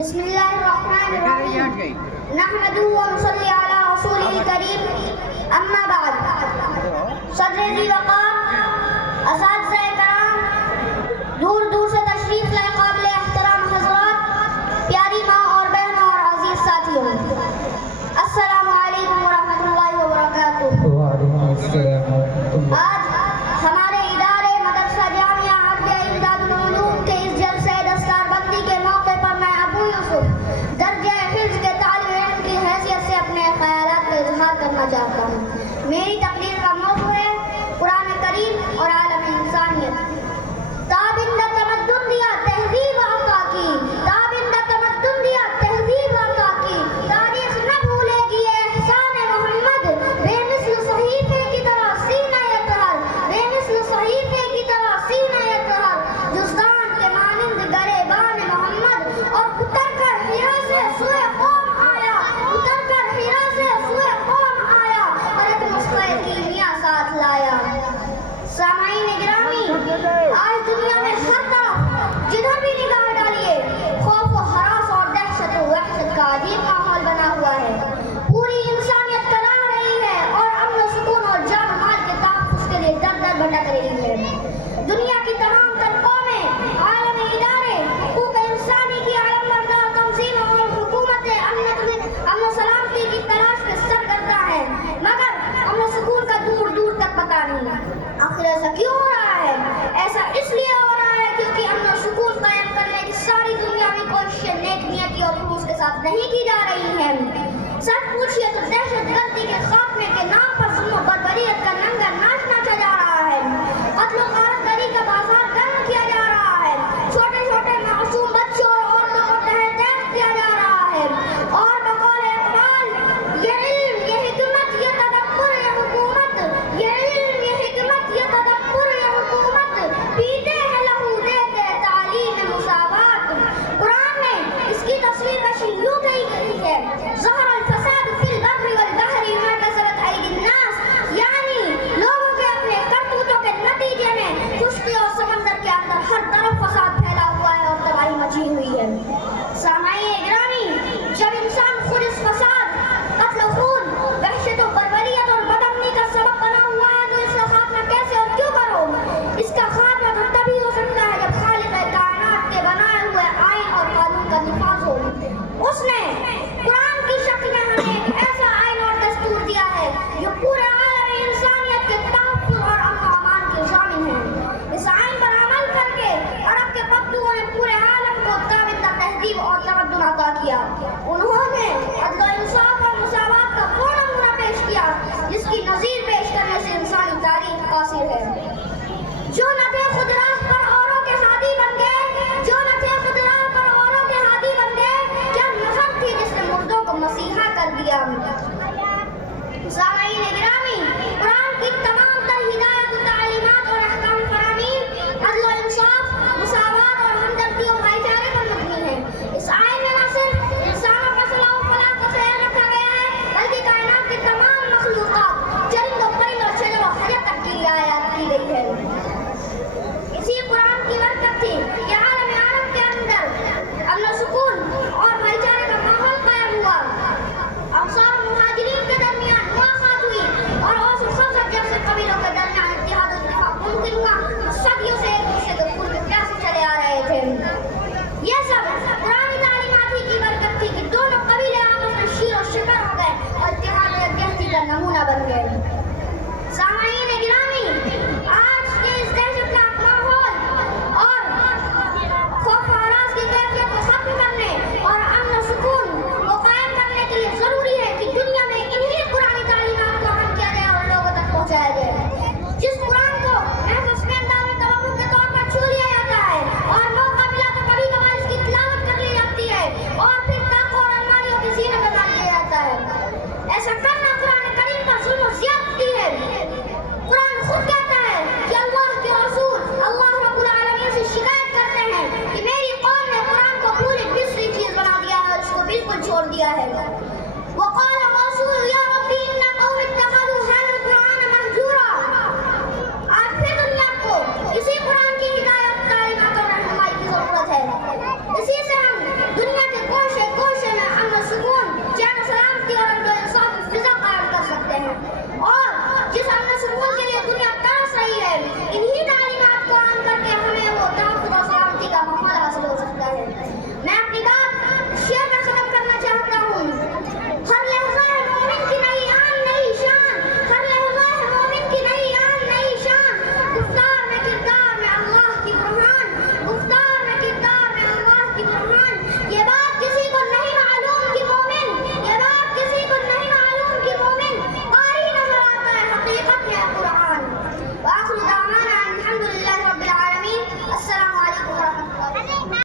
بسم اللہ الرحمن الرحیم نحمدہ ونصلی علی رسولہ الکریم اما بعد صدر ذی وقار اساتذہ کرام دور دور سے تشریف لائے قابل احترام حضرات پیاری ماں اور بہنوں اور عزیز ساتھیوں السلام علیکم ورحمۃ اللہ وبرکاتہ۔ وعلیکم السلام ورحمۃ اللہ۔ آج ہمارے ادارے مدرسہ جامعہ عربیہ امداد العلوم کے اس جلسہ دستاربندی کے موقع پر میں ابو یوسف درجہ حفظ کے طالب علم کی حیثیت سے اپنے خیالات کا اظہار کرنا چاہتا ہوں۔ میری تقریر کا موضوع ہے قرآن کریم اور عالم انسانیت۔ تابندہ تمدن دیا تہذیب عطا کی، تابندہ تمدن دیا تہذیب عطا کی، تاریخ نہ بھولے گی احسان محمد، بے مثل صحیفے کی طرح سینہ یطہر، بے مثل صحیفے کی طرح سینہ یطہر، جزدان کے مانند گریبان محمد، اور اتر کر ہیرا سے سوئے قوم آیا، اتر کر ہیرا سے سوئے قوم آیا، اور ایک نسخہ کیمیا ساتھ لایا۔ سامعین گرامی، آج دنیا میں ہر طرف جدھر بھی نگاہ ڈالیے خوف و ہراس اور دہشت و وحشت کا عجیب ماحول بنا ہوا ہے۔ پوری انسانیت کلا رہی ہے اور امن و سکون اور جان و مال کے تحفظ کے لیے در در بھٹک رہی ہے۔ دنیا کی تمام تر قومیں، عالمی ادارے، حقوق انسانی کی علمبردار تنظیموں اور حکومتیں امن و سلامتی کی تلاش میں سرگرداں ہیں، مگر امن و سکون کا دور دور تک پتہ نہیں۔ آخر ایسا کیوں ہو رہا ہے؟ ایسا اس لیے ہو رہا ہے کیونکہ امن و سکون قائم کرنے کی ساری دنیا میں کوششیں نیک نیتی اور خلوص کے ساتھ نہیں کی جا رہی ہیں۔ سچ پوچھیے تو دہشت گردی کے خاتمے کے نام پر ظلم و بربریت کا ننگا ناچ ناچا جا رہا ہے، قتل و غارت گری کا بازار گرم کیا جا رہا ہے، چھوٹے چھوٹے معصوم بچوں اور عورتوں کو تحت تحت کیا جا رہا ہے، اور بقول اقبال یہ علم، یہ حکمت، یہ تدبر، یہ حکومت، یہ علم، یہ حکمت، یہ تدبر، یہ حکومت، پیتے ہیں لہو دیتے تعلیم مساوات۔ قرآن میں اس کی تصویر کشی یوں کہی گئی ہے، ظہر الفساد فی البر والبحر بما کسبت ایدی الناس، یعنی لوگوں کے اپنے کرتوتوں کے نتیجے میں خشکی اور سمندر کے اندر ہر طرف فساد پھیلا ہوا ہے اور تباہی مچی ہوئی ہے۔ سامعین گرامی، جب انسان خود اس فساد، قتل و خون، وحشت و بربریت اور بدامنی کا سبب بنا ہوا ہے تو اس کا خاتمہ کیسے اور کیوں کرو؟ اس کا خاتمہ تو تبھی ہو سکتا ہے جب خالق کائنات کے بنائے ہوئے آئین اور قانون کا نفاذ ہو۔ اس نے قرآن کی شکل میں ہمیں ایک ایسا آئین اور دستور دیا ہے جو پورے عالم انسانیت کے تحفظ اور امن و امان کے ضامن ہے۔ اس آئین پر عمل کر کے عرب کے بدوؤں نے پورے عالم کو تابندہ تہذیب اور تمدن عطا کیا۔ انہوں نے عدل و انصاف اور مساوات کا وہ نمونہ پیش کیا جس کی نظیر پیش کرنے سے انسانی تاریخ قاصر ہے۔ جو نہ تھے خود راہ پر اوروں کے ہادی بن گئے، جو نہ تھے خود راہ پر اوروں کے ہادی بن گئے، کیا نظر تھی جس نے مردوں کو مسیحا کر دیا۔ سامعین گرامی، قرآن کی تمام تر ہدایت و تعلیمات اور احکام فرامین عدل و انصاف، مساوات اور ہمدردی و بھائی چارے پر مبنی ہے۔ اس آئین میں نہ صرف انسانوں کا صلاح و فلاح کا خیال رکھا گیا ہے بلکہ کائنات کے تمام مخلوقات، چرند و پرند اور شجر و حجر تک کی رعایت کی گئی ہے۔ اسی قرآن کی برکت تھی کہ عالم عرب کے اندر امن و سکون اور بھائی چارے کا ماحول قائم ہوا، انصار و مہاجرین کے درمیان مواخات ہوئی اور اوس و خزرج جیسے قبیلوں کے درمیان اتحاد و اتفاق ممکن ہوا۔ صدیوں سے ایک دوسرے کے خون میں پیاسے چلے آ رہے تھے۔ یہ سب قرآنی تعلیمات ہی کی برکت تھی کہ دونوں قبیلے آپس میں شیر و شکر ہو گئے اور اتحاد و یکجہتی کا نمونہ بن گئے۔ سامعین گرامی، آج کے اس دہشتناک ماحول اور خوف و ہراس کی کیفیت کو ختم کرنے اور امن و سکون کو قائم کرنے کے لیے ضروری ہے کہ دنیا میں انہی قرآنی تعلیمات کو عام کیا جائے اور لوگوں تک پہنچایا جائے۔ جس قرآن کو محض انداز میں توقع کے طور پر چھو لیا جاتا ہے اور موقع ملا تو کبھی کبھار اس کی تلاوت کر لی جاتی ہے اور پھر طاقوں اور الماریوں کے سینے میں ڈال دیا جاتا ہے، ایسا کرنا قرآن کریم پر ظلم و زیادتی ہے۔ قرآن خود کہتا ہے کہ اللہ کے رسول اللہ رب العالمین سے شکایت کرتے ہیں کہ میری قوم نے قرآن کو پوری بسری چیز بنا دیا ہے اور اس کو بالکل چھوڑ دیا ہے۔